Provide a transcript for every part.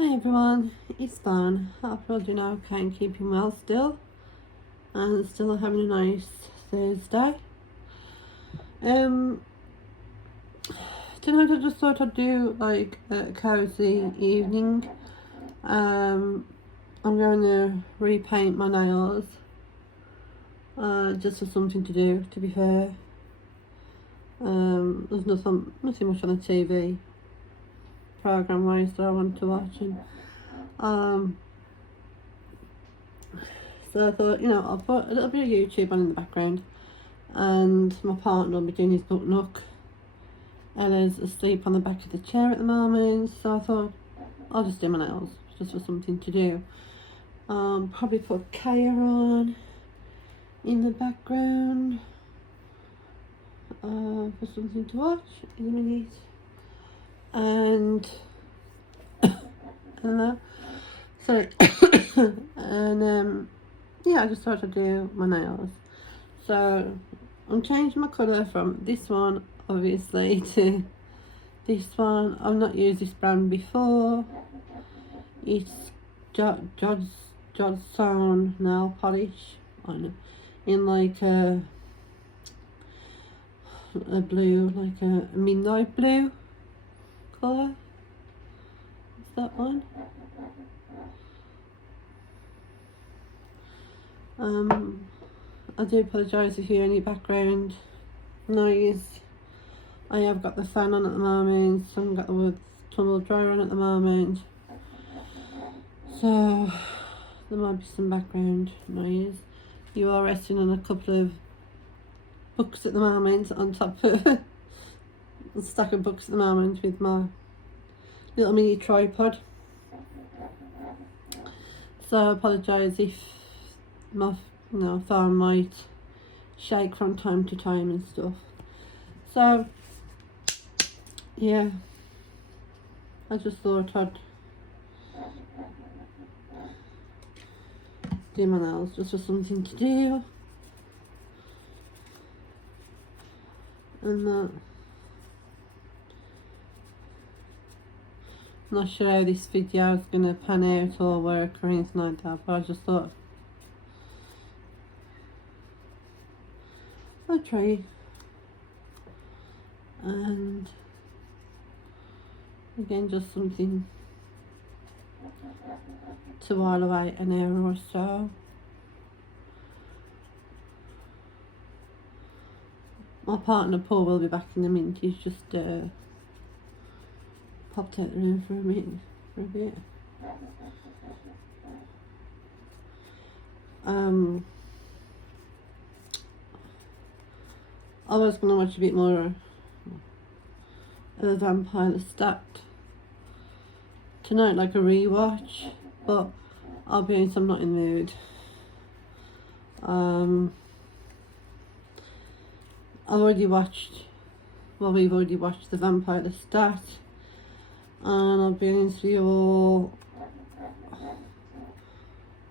Hi everyone, it's Van. I hope you're doing okay and keeping well still, and still having a nice Thursday. Tonight I just thought I'd do like a cozy evening. I'm going to repaint my nails, just for something to do. To be fair, there's nothing much on the TV program wise that I want to watch, and so I thought, I'll put a little bit of YouTube on in the background, and my partner will be doing his book Nook. Ella's asleep on the back of the chair at the moment, so I thought I'll just do my nails, just for something to do. Probably put Kaya on in the background, for something to watch in a minute. And I don't know, sorry. And yeah, I just thought I'd do my nails. So I'm changing my colour from this one obviously to this one. I've not used this brand before. It's Jodson nail polish, I know, in like a blue, like a midnight blue colour. Is that one? I do apologise if you hear any background noise. I have got the fan on at the moment, so I've got the tumble dryer on at the moment, so there might be some background noise. You are resting on a couple of books at the moment, on top of a stack of books at the moment with my little mini tripod. So I apologise if my phone might shake from time to time and stuff. So yeah, I just thought I'd do my nails just for something to do, and that. I'm not sure how this video is going to pan out or work or anything like that, but I just thought I'd try. And again, just something to while away an hour or so. My partner Paul will be back in a minute. He's just popped out the room for a bit. I was going to watch a bit more of The Vampire Lestat tonight, like a rewatch, but I'll be honest, I'm not in the mood. We've already watched The Vampire Lestat, and I'll be honest with you all,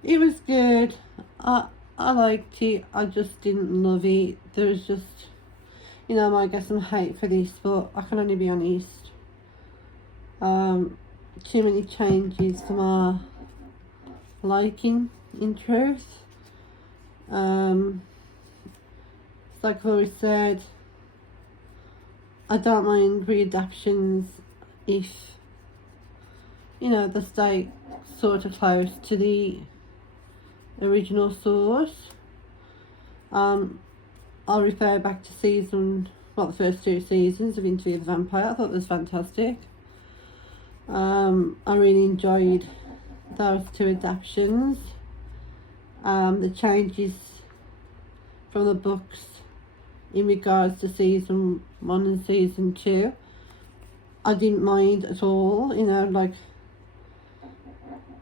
it was good. I liked it, I just didn't love it. There was just, I might get some hate for this, but I can only be honest. Too many changes for my liking, in truth. It's like I've always said, I don't mind readaptations if, they stay sort of close to the original source. I'll refer back to the first 2 seasons of Interview with the Vampire. I thought it was fantastic. I really enjoyed those 2 adaptations. The changes from the books in regards to season 1 and season 2, I didn't mind at all. Like,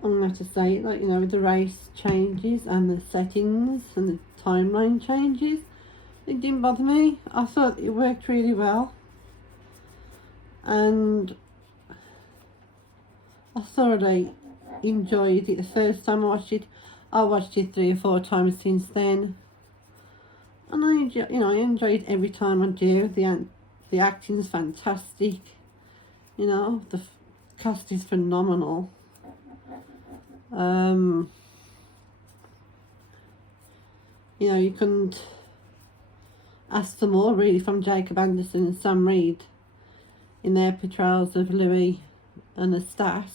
I'm going to have to say it, like, with the race changes and the settings and the timeline changes, it didn't bother me. I thought it worked really well, and I thoroughly enjoyed it the first time I watched it. I watched it 3 or 4 times since then, and I enjoyed it every time I do. The acting is fantastic. The cast is phenomenal. You know, you couldn't ask for more really from Jacob Anderson and Sam Reed in their portrayals of Louis and Lestat.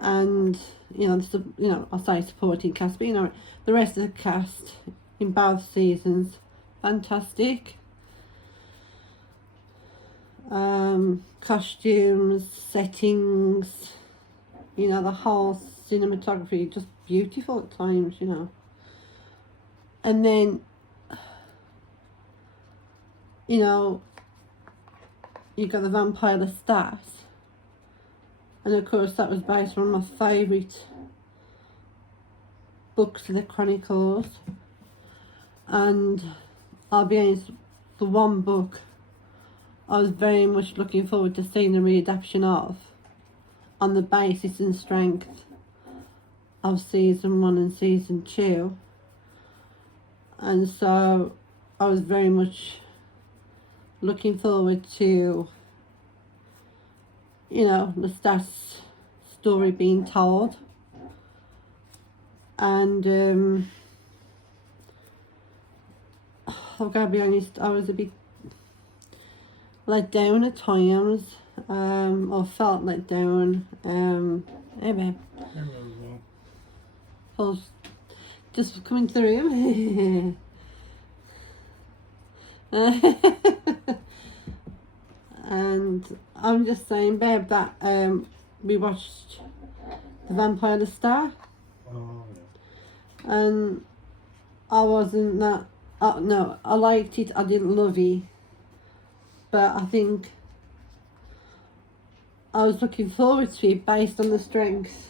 And you know, I'll say supporting cast, but you know, the rest of the cast in both seasons, fantastic. Costumes, settings, you know, the whole cinematography, just beautiful at times, you know. And then, you know, you got the Vampire Lestat, and of course that was based on my favourite books of the Chronicles. And I'll be honest, the one book I was very much looking forward to seeing the readaptation of, on the basis and strength of season 1 and season 2. And so I was very much looking forward to, you know, Lestat's story being told. And I've got to be honest, I was a bit let down at times, or felt let down. Anyway, Paul's just coming through. And I'm just saying, babe, that we watched The Vampire Lestat. Oh, yeah. And I wasn't that. No, I liked it. I didn't love it, but I think I was looking forward to it based on the strengths,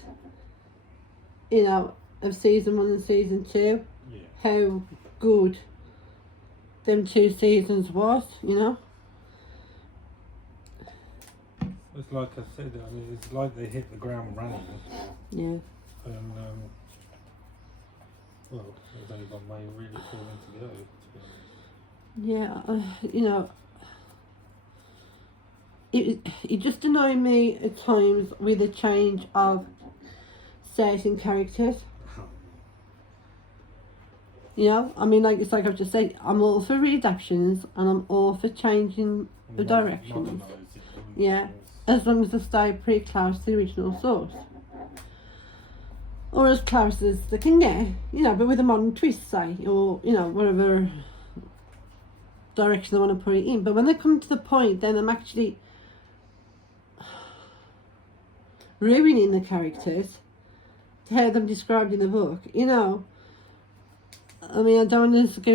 you know, of season 1 and season 2. Yeah. How good them 2 seasons was, you know. It's like I said, I mean, it's like they hit the ground running. Yeah. And, well, they've only got May really falling to go, to be honest. Yeah, you know, it just annoyed me at times with the change of certain characters. You know, I mean, like, it's like I've just said, I'm all for readaptations and I'm all for changing the directions. Yeah, as long as they stay pretty close to the original source. Or as close as they can get, you know, but with a modern twist, say, or, you know, whatever direction they want to put it in. But when they come to the point, then I'm actually ruining the characters to have them described in the book, you know. I mean, I don't want to go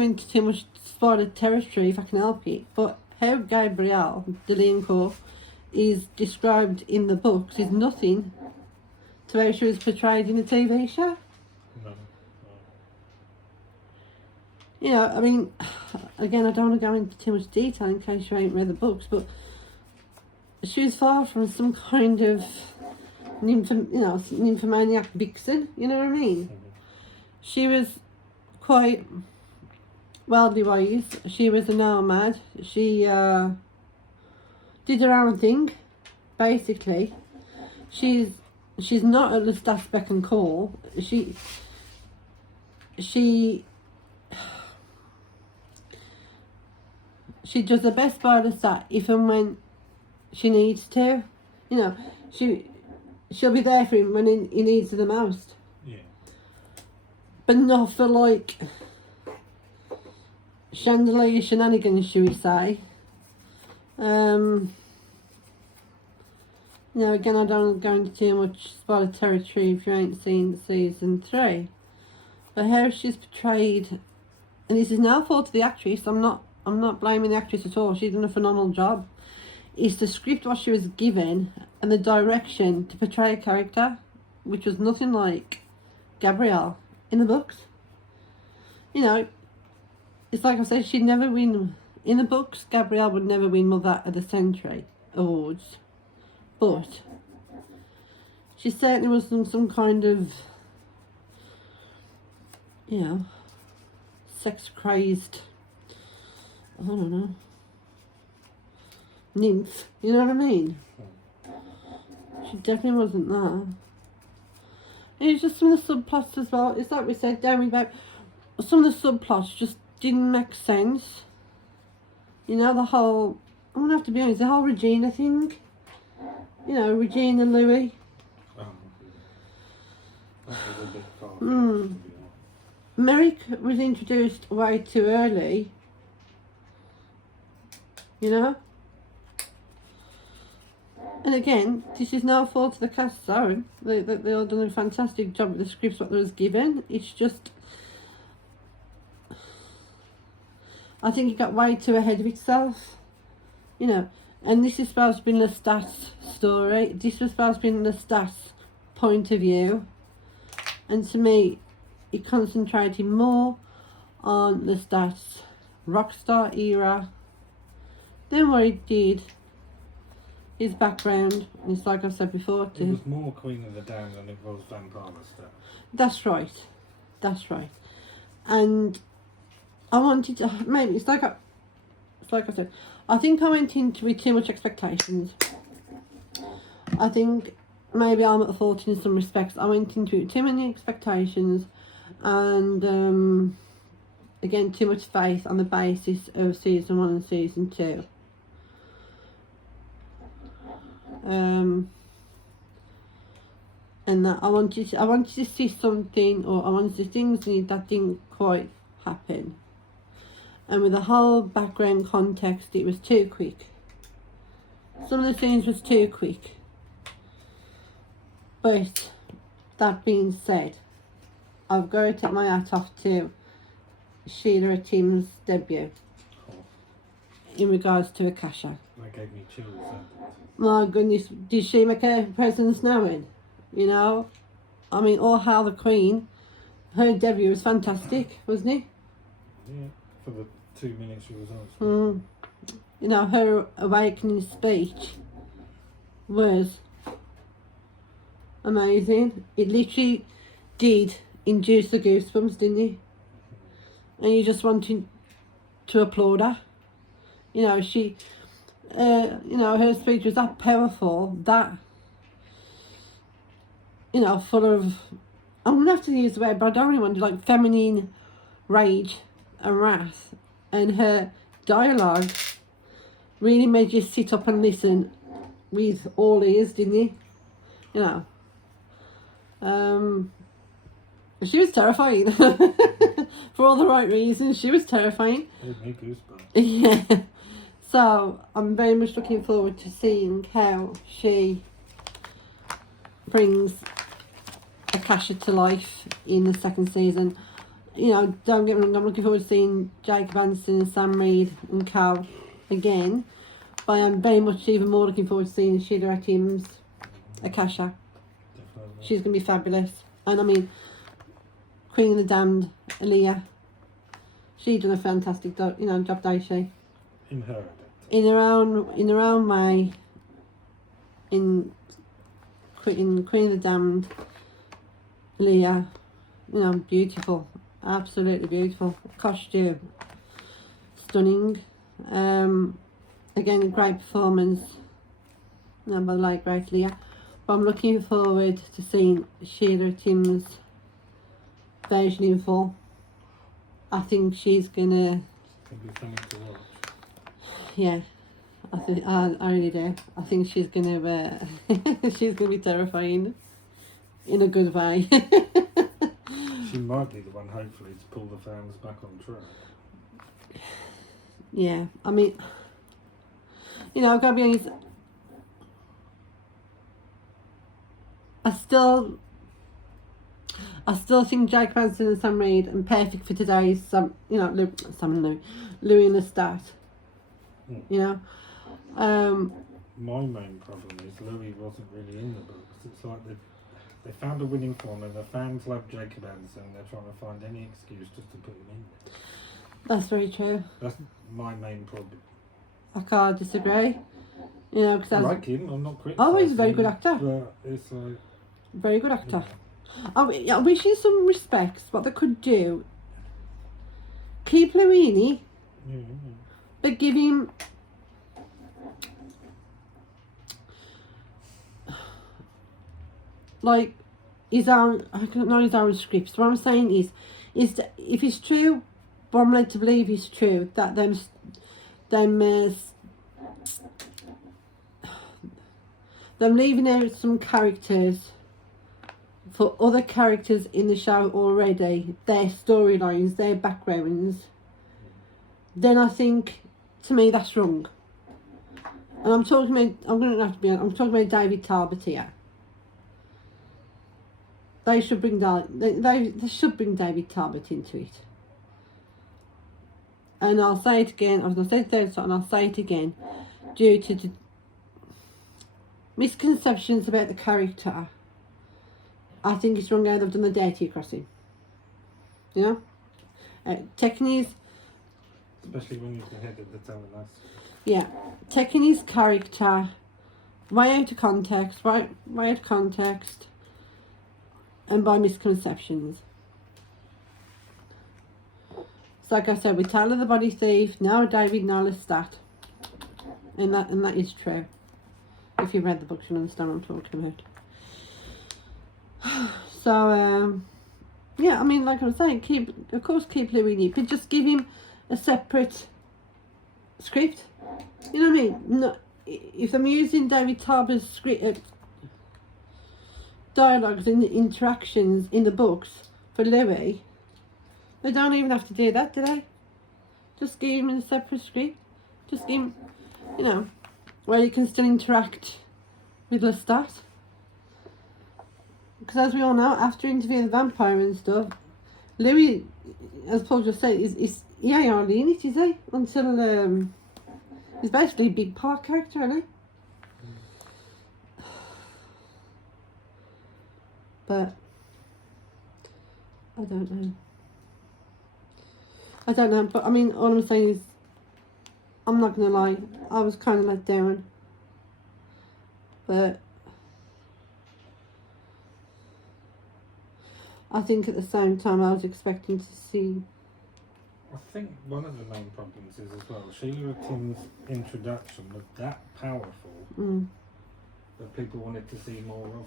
into too much spoiler territory if I can help it, but how Gabrielle Deliancourt is described in the books is nothing to how she was portrayed in the TV show. No. You know, I mean, again, I don't want to go into too much detail in case you ain't read the books, but she was far from some kind of nymphomaniac vixen, you know what I mean? Mm-hmm. She was quite worldly wise. She was a nomad. She did her own thing, basically. She's not at Lestat's beck and call. She does the best by Lestat if and when she needs to. You know, she'll be there for him when he needs her the most. Yeah. But not for, like, chandelier shenanigans, shall we say. You know, again, I don't go into too much spoiler territory if you ain't seen season 3. But how she's portrayed, and this is no fault of the actress, I'm not blaming the actress at all, she's done a phenomenal job. It's the script what she was given and the direction to portray a character, which was nothing like Gabrielle in the books. You know, it's like I said, she'd never win, in the books, Gabrielle would never win Mother of the Century awards. But she certainly was some kind of, you know, sex crazed, I don't know, nymph, you know what I mean? She definitely wasn't that. It's just some of the subplots as well. It's like we said, Darren, about some of the subplots just didn't make sense. You know, the whole, I'm gonna have to be honest, the whole Regina thing. You know, Regina and Louis. That was a bit far-fetched, to be honest. Merrick was introduced way too early. You know? And again, this is no fault of the cast, sorry. They all done a fantastic job with the scripts, what they was given. It's just, I think it got way too ahead of itself. You know, and this is supposed to be Lestat's story. This was supposed to be Lestat's point of view. And to me, it concentrated more on Lestat's rockstar era than what it did his background. It's like I've said before. It was more Queen of the Damned than it was Vampire Lestat. That's right. That's right. And I wanted to, maybe it's like I said, I think I went into with too much expectations. I think maybe I'm at fault in some respects. I went into it with too many expectations, and again, too much faith on the basis of season 1 and season 2. And that I wanted to see something, or I wanted to see things that didn't quite happen. And with the whole background context, it was too quick. Some of the scenes was too quick. But that being said, I've got to take my hat off to Sheila Tim's debut in regards to Akasha. That gave me chills. My goodness, did she make her presence known? You know, I mean, all hail the Queen. Her debut was fantastic, wasn't it? Yeah, for the 2 minutes she was on. You know, her awakening speech was amazing. It literally did induce the goosebumps, didn't it? And you just wanted to applaud her. You know, she, you know, her speech was that powerful, that, you know, full of, I'm going to have to use the word, but I don't really want to, like, feminine rage and wrath. And her dialogue really made you sit up and listen with all ears, didn't it? You know. She was terrifying. For all the right reasons, she was terrifying. Gave me goosebumps. Yeah. So, I'm very much looking forward to seeing how she brings Akasha to life in the second season. You know, don't get me wrong, I'm looking forward to seeing Jacob Anderson and Sam Reed and Cal again. But I'm very much even more looking forward to seeing Sheila Tim's Akasha. Definitely. She's going to be fabulous. And I mean, Queen of the Damned, Aaliyah, she done a fantastic job, don't she? In her. In her own way, in Queen of the Damned, Aaliyah, beautiful, absolutely beautiful. Costume, stunning. Again, a great performance, by the late great Leah. But I'm looking forward to seeing Sheila Tim's version in full. I think she's gonna. It'll be something to watch. Yeah, I really do. I think she's gonna she's gonna be terrifying, in a good way. She might be the one, hopefully, to pull the fans back on track. Yeah, I mean, I've got to be honest. I still think Jacob Anderson and Sam Reid are perfect for today's Louis and Lestat. My main problem is Louis wasn't really in the books. It's like they found a winning formula. The fans love Jacob Anderson. They're trying to find any excuse just to put him in there. That's very true. That's my main problem. I can't disagree. Because I like him. I'm not criticising. Oh, he's a very good actor. But it's like... Very good actor. I wish in some respects what they could do, keep Louis, but give him like his own, not his own scripts. What I'm saying is that if it's true, what I'm led to believe is true, that them leaving out some characters for other characters in the show already, their storylines, their backgrounds, then I think, to me, that's wrong. And I'm talking about David Talbot here. They should bring they should bring David Talbot into it. And I'll say it again, I was going to say it there, and I'll say it again, due to the misconceptions about the character, I think it's wrong how they've done the deity across him. You know? Taking his... Especially when he's the head of the telling us. Yeah. Taking his character way out of context, and by misconceptions. So like I said, we Tyler the Body Thief, now David Lestat. And that is true. If you've read the books, you understand what I'm talking about. So, yeah, I mean, like I was saying, keep Louis neat, but just give him a separate script. You know what I mean? No, if I'm using David Talbot's script, dialogues and interactions in the books for Louis, they don't even have to do that, do they? Just give him a separate script. Just give him, you know, where you can still interact with Lestat. Because as we all know, after interviewing the vampire and stuff, Louis, as Paul just said, he ain't hardly in it, is he? Until, he's basically a big part character, isn't he? But, I don't know. But I mean, all I'm saying is, I'm not going to lie, I was kind of let down. But I think at the same time I was expecting to see... I think one of the main problems is as well, Sheila Tim's introduction was that powerful that people wanted to see more of her.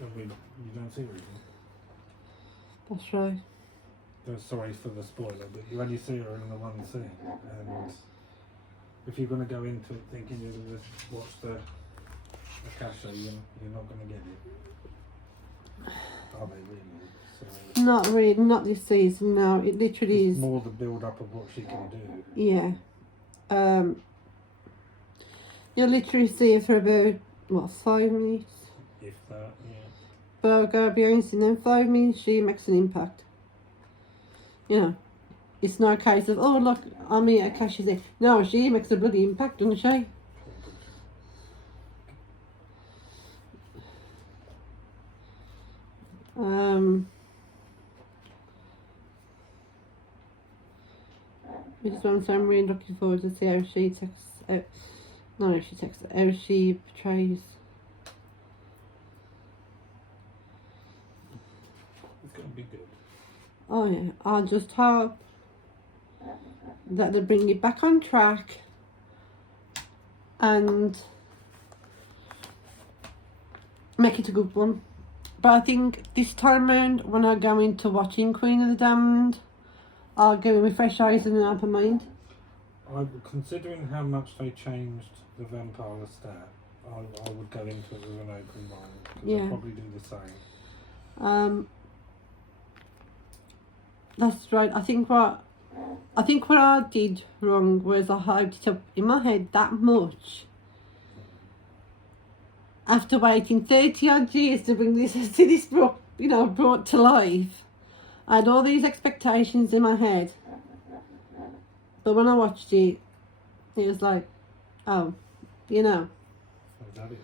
And you don't see her again. That's right. Sorry for the spoiler, but you only see her in the one scene. And if you're going to go into it thinking you're going to watch the Akasha, you're not going to get it. Are they really? So Not really, not this season, no. It literally is... more the build-up of what she can do. Yeah. You'll literally see her for about, 5 minutes? If that, yeah. But I'll go be honest, in them 5 minutes, she makes an impact. You know, it's not a case of, oh look, I'm here, Akasha's there. No, she makes a bloody impact, doesn't she? Which is what I'm saying, I'm really looking forward to see how she how she portrays. It's going to be good. Oh yeah, I just hope that they bring it back on track and make it a good one. But I think this time round, when I go into watching Queen of the Damned, I'll go in with fresh eyes and an open mind. Considering how much they changed the vampire Lestat, I would go into it with an open mind, because I'll probably do the same. That's right. I think what I did wrong was I hyped it up in my head that much. After waiting 30 odd years to bring this book, brought to life, I had all these expectations in my head. But when I watched it, it was like, oh, Is that it?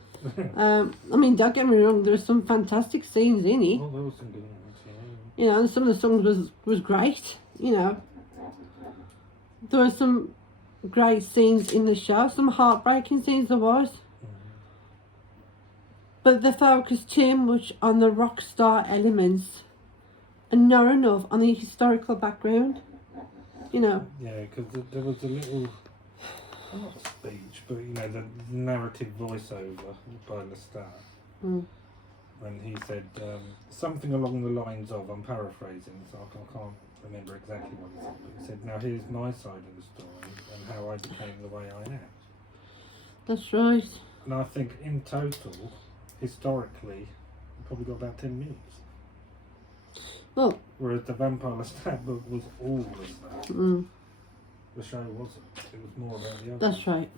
I mean, don't get me wrong, there were some fantastic scenes in it. Oh, there was some good ones, yeah. And some of the songs was great, There were some great scenes in the show, some heartbreaking scenes there was. But they focused too much on the rock star elements and not enough on the historical background, Yeah, because there was a little, not speech, but the narrative voiceover by Lestat. when he said something along the lines of, I'm paraphrasing, so I can't remember exactly what he said, but he said, now here's my side of the story and how I became the way I am. That's right. And I think in total, historically, we probably got about 10 minutes. Well, Whereas the Vampire Lestat book was always that. The show wasn't. It was more about the other. that's right.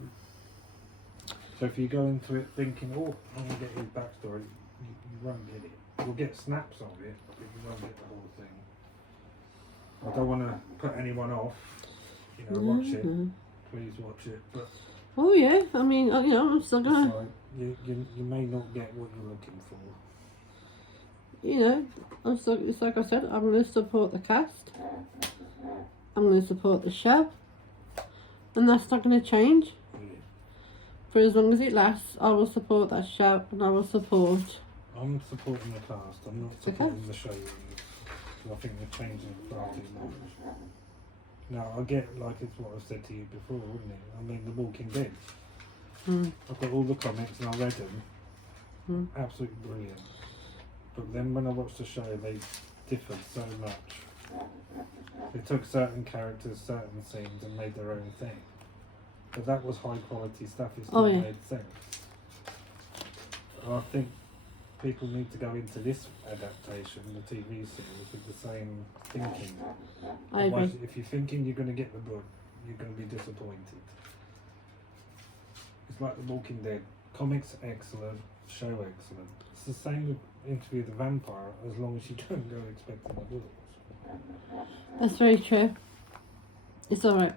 So if you go into it thinking, oh, I'm going to get his backstory, you won't get it. You'll get snaps of it, but you won't get the whole thing. I don't want to put anyone off. You know, watch it. Please watch it. But Oh yeah, I mean, you know, I'm still gonna. it's like, you may not get what you're looking for. You know, it's like I said, I'm going to support the cast. I'm going to support the show. And that's not going to change. Yeah. For as long as it lasts, I will support that show and I will support. I'm supporting the cast. I'm not supporting the show. I think they're changing it far too much. Now, I get, like it's what I've said to you before, wouldn't it? I mean, The Walking Dead. I've got all the comics and I read them. Absolutely brilliant. But then when I watched the show, they differed so much. They took certain characters, certain scenes, and made their own thing. But that was high quality stuff. It still made sense. And I think people need to go into this adaptation, the TV series, with the same thinking. I agree. Otherwise, if you're thinking you're going to get the book, you're going to be disappointed. It's like The Walking Dead. Comics excellent, show excellent. It's the same with Interview with the Vampire, as long as you don't go expecting the books. That's very true. It's alright.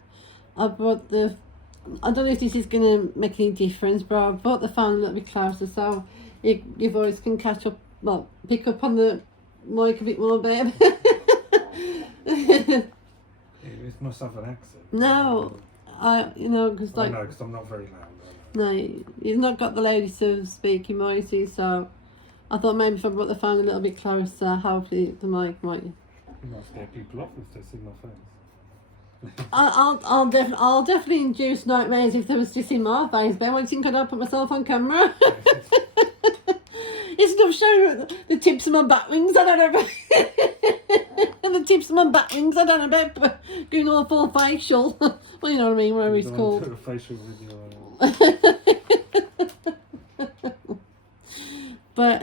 I bought I don't know if this is going to make any difference, but I bought the phone a little bit closer so your voice can catch up, well, pick up on the mic a bit more, babe. It must have an accent. No, because like... no, because I'm not very loud. No, you've not got the loudest of speaking voices, so I thought maybe if I brought the phone a little bit closer, hopefully the mic might... You might scare people off if they see my face. I'll definitely induce nightmares if there was just in my face. Ben, what do you think I'd have put myself on camera? Instead of showing the tips of my bat wings, I don't know about the tips of my bat wings, I don't know about doing all full facial. Well, you know what I mean, whatever it's called. Do a facial video. But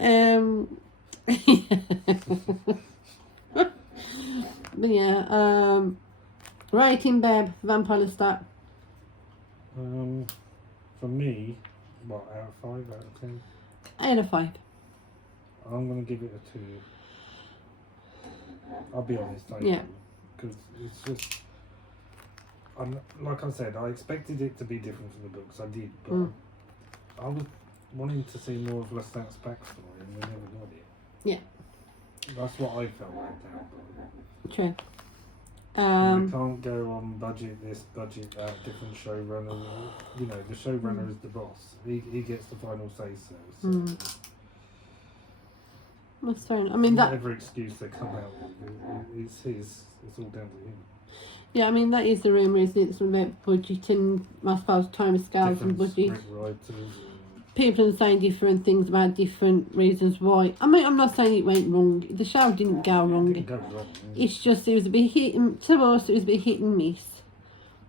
but yeah, writing, babe, Vampire Lestat. For me, what, out of 5 out of 10? 8 out of 5. I'm going to give it a 2. I'll be honest, I Yeah. am. Because it's just... like I said, I expected it to be different from the books. I did, but I was wanting to see more of Lestat's backstory, and we never got it. Yeah. That's what I felt right now. True. We can't go on budget this, budget that, different showrunner. You know, the showrunner is the boss. He gets the final say-so. So That's fair enough. I mean, whatever excuse they come out with, it's his. It's all down to him. Yeah, I mean, that is the rumour, isn't it? It's about budget and, I suppose, time scales and budget. People are saying different things about different reasons why. I mean, I'm not saying it went wrong. The show didn't go wrong. It didn't go wrong. It's just, it was a bit to us, it was a bit hit and miss.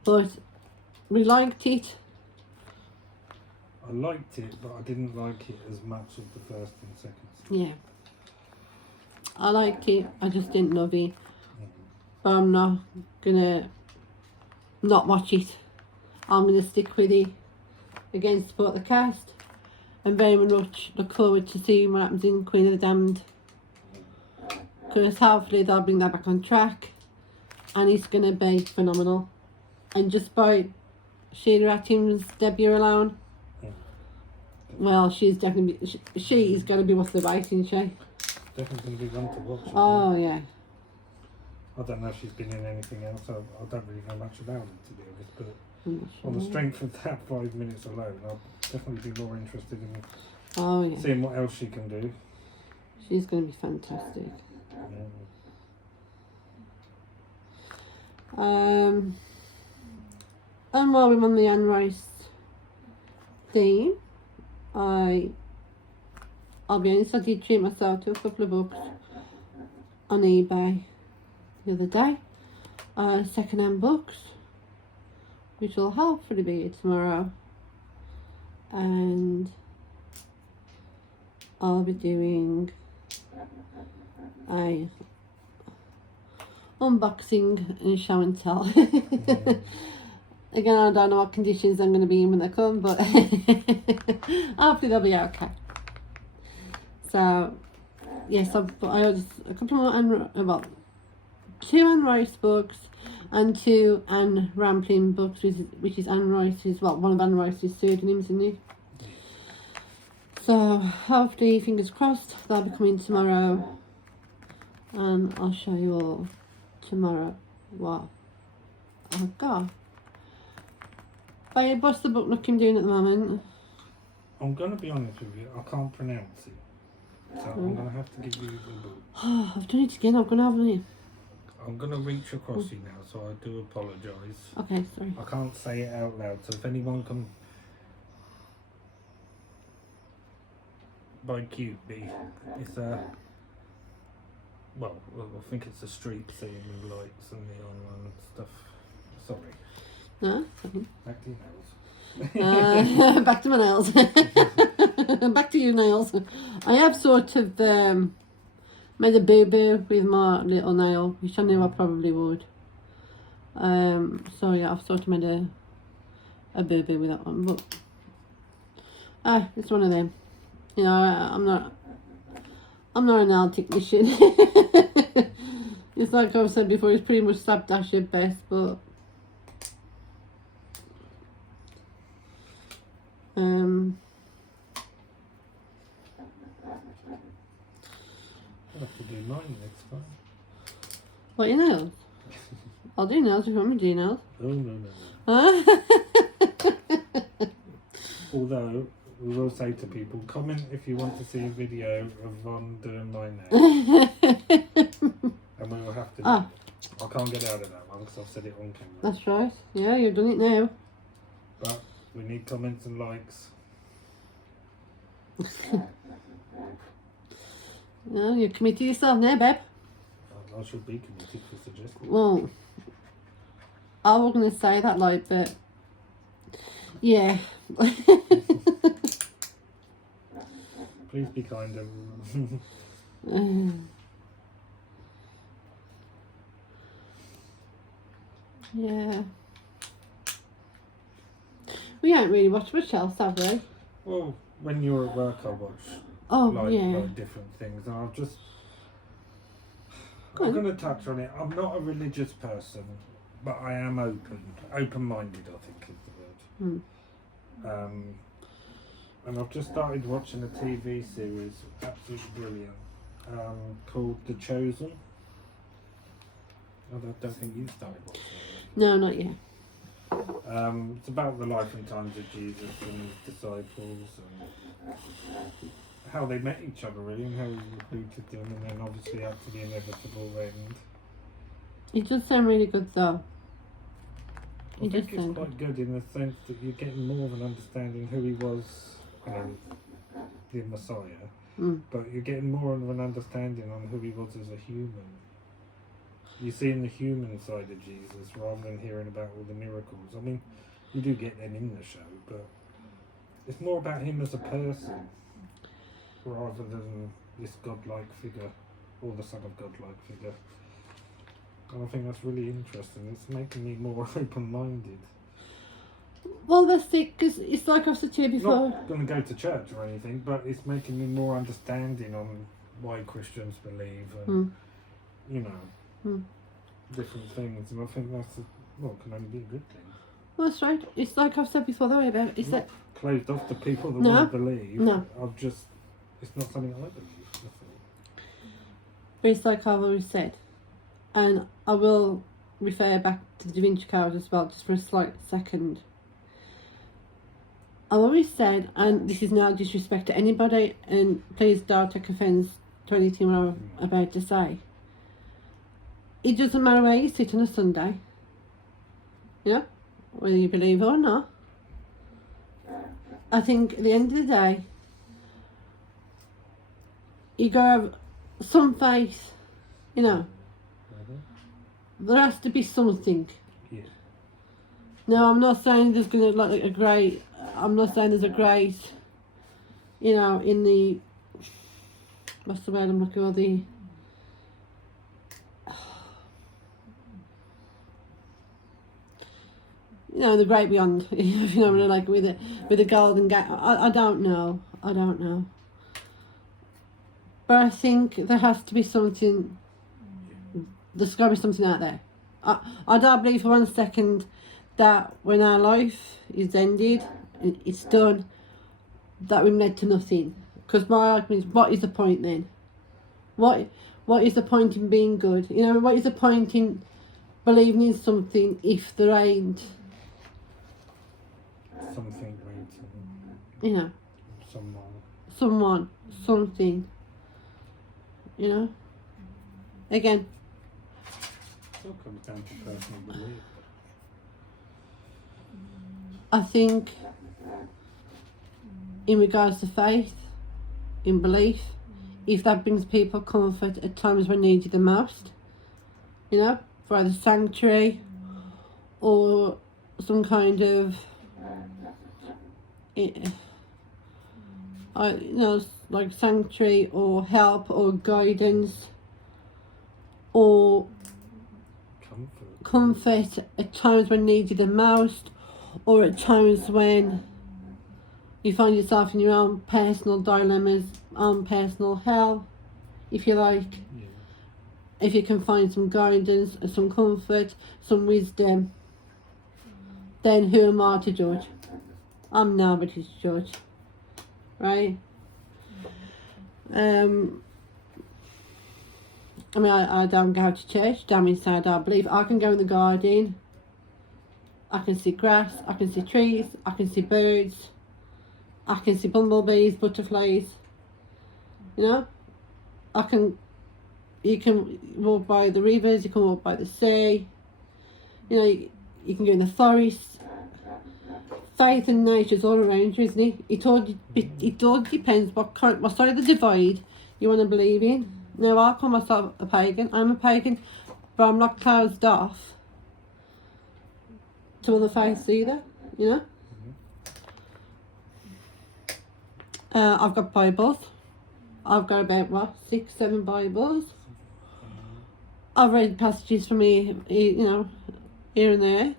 But we liked it. I liked it, but I didn't like it as much as the first and second Yeah. season. I liked it, I just didn't love it. But I'm not gonna not watch it. I'm gonna stick with it. Again, support the cast. And very much look forward to seeing what happens in Queen of the Damned. Because hopefully they'll bring that back on track. And it's gonna be phenomenal. And just by Sheila Atkins' debut alone, well, she's definitely, she is going to be worth the wait, isn't she? Definitely going to be one to watch. Oh, yeah. I don't know if she's been in anything else. I don't really know much about her, to be honest. But on the strength of that 5 minutes alone, I'll definitely be more interested in seeing what else she can do. She's going to be fantastic. And while we're on the Anne Rice theme, I I'll be honest, I did treat myself to a couple of books on eBay the other day. Second-hand books, which will hopefully be here tomorrow. And I'll be doing a unboxing and show and tell. Again, I don't know what conditions I'm going to be in when they come, but hopefully they'll be okay. So, yes, I had a couple more, 2 Anne Rice books and 2 Anne Rampling books, which is Anne Rice's, well, one of Anne Rice's pseudonyms, isn't it? So, hopefully, fingers crossed, they'll be coming tomorrow. And I'll show you all tomorrow what I've got. But what's the book Nook doing at the moment? I'm going to be honest with you, I can't pronounce it. So I'm going to have to give you the book. Oh, I've done it again, I'm going to have it. I'm going to reach across you now, so I do apologise. Okay, sorry. I can't say it out loud, so if anyone can... By QB, it's a... Well, I think it's a street scene with lights and neon and stuff. Sorry. No? Back to your nails. Back to my nails. Back to you, nails. I have sort of made a boo-boo with my little nail, which I knew I probably would. So yeah, I've sort of made a boo-boo with that one, but it's one of them. You know, I'm not a nail technician. It's like I've said before, it's pretty much slapdash at best, but I'll have to do mine next time. what, your nails? I'll do nails if you want me to do nails. Oh, no. Although, we will say to people, comment if you want to see a video of Von doing my nails. And we will have to do it. I can't get out of that one because I've said it on camera. That's right. Yeah, you've done it now. But we need comments and likes. No, you're committed to yourself now, babe. I should be committed for suggesting. Well, I was going to say that, like, but yeah. Please be kind of. Yeah. We ain't really watched much else, have we? Well, when you're at work, I watch yeah. like different things, and I'm going to touch on it. I'm not a religious person, but I am open-minded. I think is the word. And I've just started watching a TV series, absolutely brilliant, called The Chosen. I don't think you started watching it. No, not yet. It's about the life and times of Jesus and his disciples and how they met each other, really, and how he recruited them, and then obviously up to the inevitable end. It does sound really good, though. I think it's quite good in the sense that you're getting more of an understanding who he was, the Messiah, but you're getting more of an understanding on who he was as a human. You're seeing the human side of Jesus rather than hearing about all the miracles. I mean, you do get them in the show, but it's more about him as a person rather than this godlike figure or the son of godlike figure. And I think that's really interesting. It's making me more open-minded. Well, that's it, because it's like I've said to you before. Not going to go to church or anything, but it's making me more understanding on why Christians believe and, you know, different things. And I think that's, can only be a good thing. Well, that's right. It's like I've said before, though, about it's that closed off to people that want to believe. No. It's not something I believe. That's all. But it's like I've always said, and I will refer back to the Da Vinci Code as well, just for a slight second. I've always said, and this is no disrespect to anybody, and please don't take offence to anything I'm about to say. It doesn't matter where you sit on a Sunday, whether you believe it or not. I think at the end of the day, you gotta have some faith, you know. There has to be something. Yeah. No, I'm not saying there's gonna like a great. I'm not saying there's a great. You know, in the. What's the word I'm looking for? The. You know, the great beyond. If you know what I mean, like with the golden gate. I don't know. I don't know. But I think there has to be something. There's got to be something out there. I don't believe for 1 second that when our life is ended, it's done, that we've led to nothing. Because my argument is, what is the point then? What is the point in being good? You know, what is the point in believing in something if there ain't, Something waiting. you know, someone, something, you know? Again, It all comes down to personal belief. I think in regards to faith, in belief, if that brings people comfort at times when needed the most, you know, for either sanctuary or some kind of, you know, like sanctuary or help or guidance or comfort at times when needed the most, or at times when you find yourself in your own personal dilemmas, own personal hell, if you like. Yeah. If you can find some guidance, some comfort, some wisdom, then who am I to judge? I'm nobody to judge, right? I mean, I don't go to church, damn it, I don't believe. I can go in the garden, I can see grass, I can see trees, I can see birds, I can see bumblebees, butterflies, you know? You can walk by the rivers, you can walk by the sea, you know, you can go in the forest. Faith in nature's all around you, isn't it? It all depends what side of the divide you want to believe in. Now, I call myself a pagan. I'm a pagan, but I'm not closed off to other faiths either, you know? I've got Bibles. I've got about, 6, 7 Bibles. I've read passages from me, you know, here and there.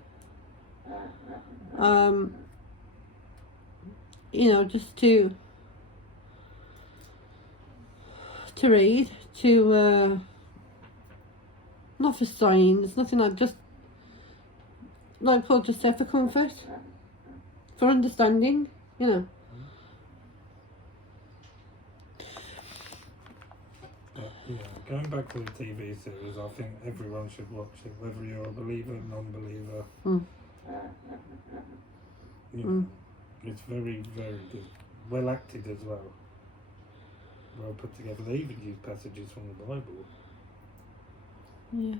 You know, just to read, not for signs, nothing like, just like Paul just said, for comfort, for understanding, you know. Yeah, going back to the TV series, I think everyone should watch it, whether you're a believer, non-believer. You know, it's very, very good. Well acted as well. Well put together. They even use passages from the Bible. Yeah.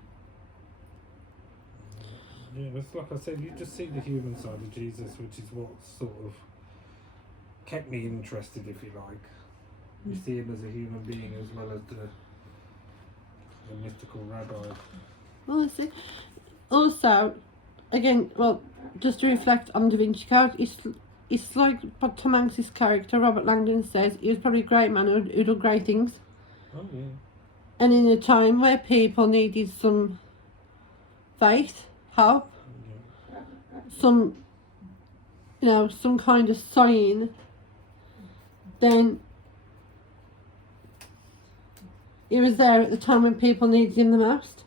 Yeah, it's like I said, you just see the human side of Jesus, which is what sort of kept me interested, if you like. You see him as a human being as well as the mystical rabbi. Well, I see. Also, again, well, just to reflect on Da Vinci Code, it's like what Tom Hanks' character, Robert Langdon, says. He was probably a great man who did great things. Oh, yeah. And in a time where people needed some faith, hope, some, you know, some kind of sign, then he was there at the time when people needed him the most.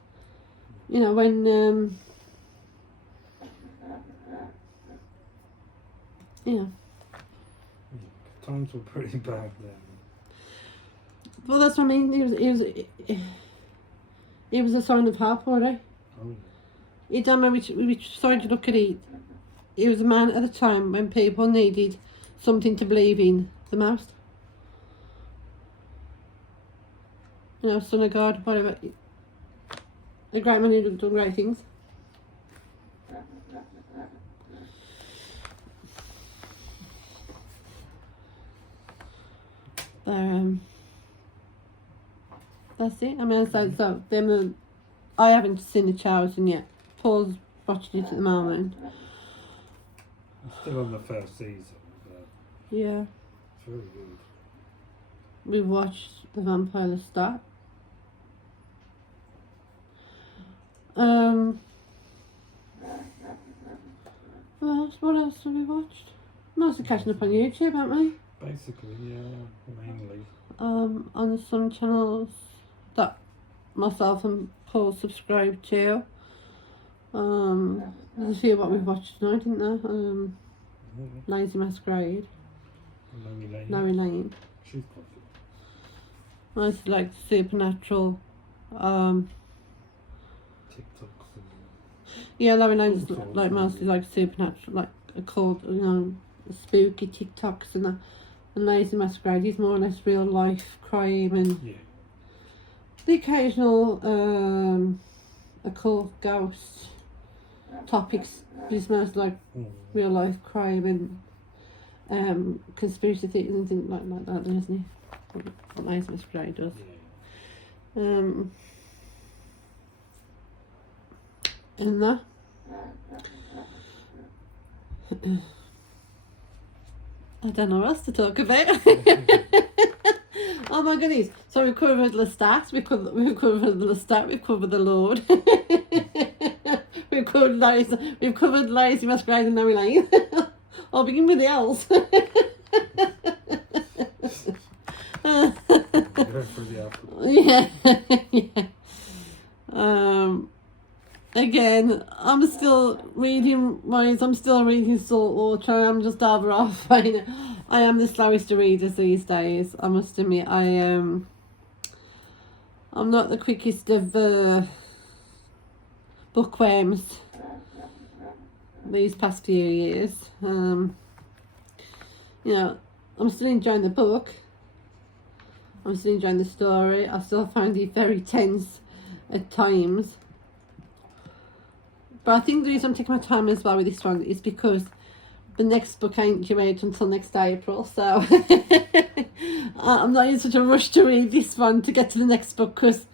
You know, when Times were pretty bad then. Well, that's what I mean. He was a sign of hope, alright. Oh, You don't know which side you look at it. He was a man at the time when people needed something to believe in the most. You know, son of God, whatever. A great man who done great things. That's it. I mean, so them. I haven't seen The Chosen yet. Paul's watching it at the moment. I'm still on the first season, but Yeah. it's very good. We've watched The Vampire Lestat. What else have we watched? Mostly catching up on YouTube, haven't we? Basically, yeah, mainly. On some channels that myself and Paul subscribe to. There's a few what we've watched tonight, isn't there? Lazy Masquerade, Larry Lane. She's quite good. Mostly like supernatural. TikToks and Yeah, Larry Lane's All sorts, like mostly like supernatural, like occult, spooky TikToks and that. And Lazy Masquerade, he's more or less real life crime and yeah. the occasional occult ghost topics. But it's mostly like real life crime and conspiracy theories and things like that, isn't he? What Lazy Masquerade does. Yeah. In that. I don't know what else to talk about. Oh my goodness. So we've covered Lestat, we've covered Lestat, we've covered the Lord. we've covered Lazy Masquerade and Larry Lane. I'll begin with the L's. Yeah. Yeah. Again, I'm still reading Saltwater. I'm just over off. I am the slowest of readers these days, I must admit. I'm not the quickest of bookworms these past few years. I'm still enjoying the book. I'm still enjoying the story. I still find it very tense at times. But I think the reason I'm taking my time as well with this one is because the next book ain't due out until next April, so I'm not in such a rush to read this one to get to the next book because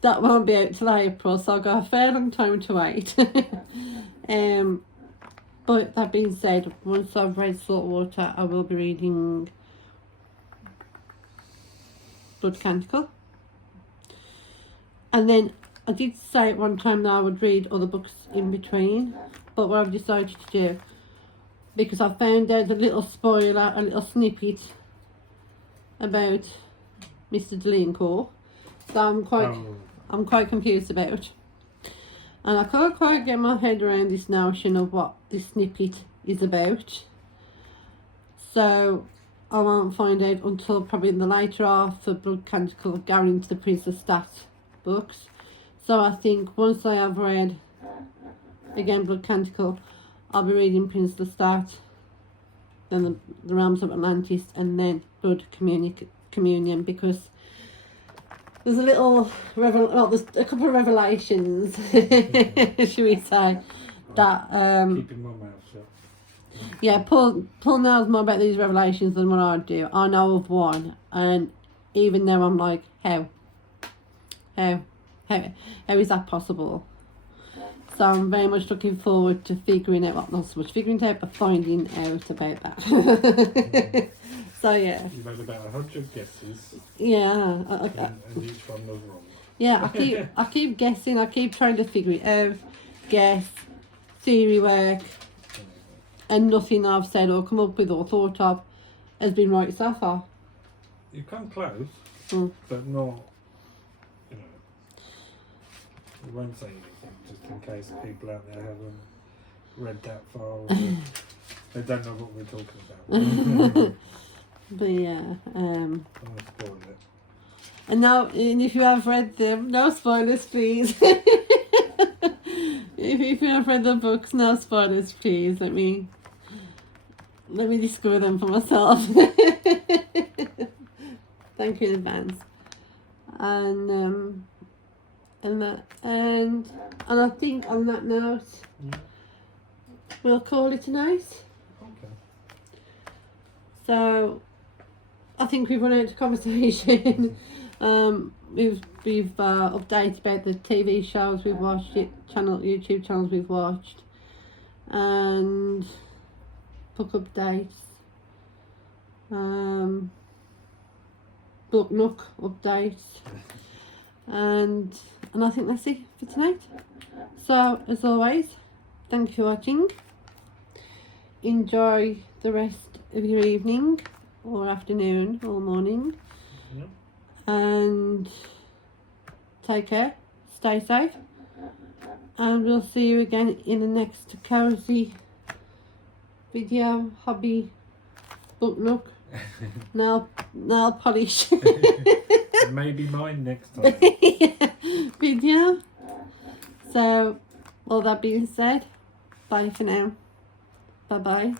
that won't be out till April, so I've got a fair long time to wait. But that being said, once I've read Saltwater, I will be reading Blood Canticle. And then I did say at one time that I would read other books in between, but what I've decided to do, because I found out a little spoiler, a little snippet about Mr. Delincourt, so I'm quite confused about, and I can't quite get my head around this notion of what this snippet is about. So I won't find out until probably in the later half of Blood Canticle, going into the Prince Lestat books. So I think once I have read, again, Blood Canticle, I'll be reading Prince Lestat, then the Realms of Atlantis, and then Blood Communion, because there's there's a couple of revelations, should we say, that... keeping my mouth shut. Yeah, Paul knows more about these revelations than what I do. I know of one, and even though I'm like, how is that possible? So I'm very much looking forward to figuring out, not so much figuring out, but finding out about that. So yeah. You've had about 100 guesses. Yeah. And each one was wrong. Yeah, I keep guessing, I keep trying to figure it out, guess, theory work, and nothing I've said or come up with or thought of has been right so far. You've come close, but not, we won't say anything, just in case people out there haven't read that far, or they don't know what we're talking about. But yeah, I'm gonna spoil it. and if you have read them, no spoilers please. If you have read the books, no spoilers please. Let me discover them for myself. Thank you in advance. And I think on that note, we'll call it a night. Okay. So I think we've run out of conversation. We've updated about the TV shows we've watched, YouTube channels we've watched, and book updates. Book Nook updates, and I think that's it for tonight. So as always, thank you for watching. Enjoy the rest of your evening or afternoon or morning. Yep. And take care, stay safe, and we'll see you again in the next cozy video, hobby, book Nook, nail polish Maybe mine next time. video. So all that being said, bye for now. Bye bye.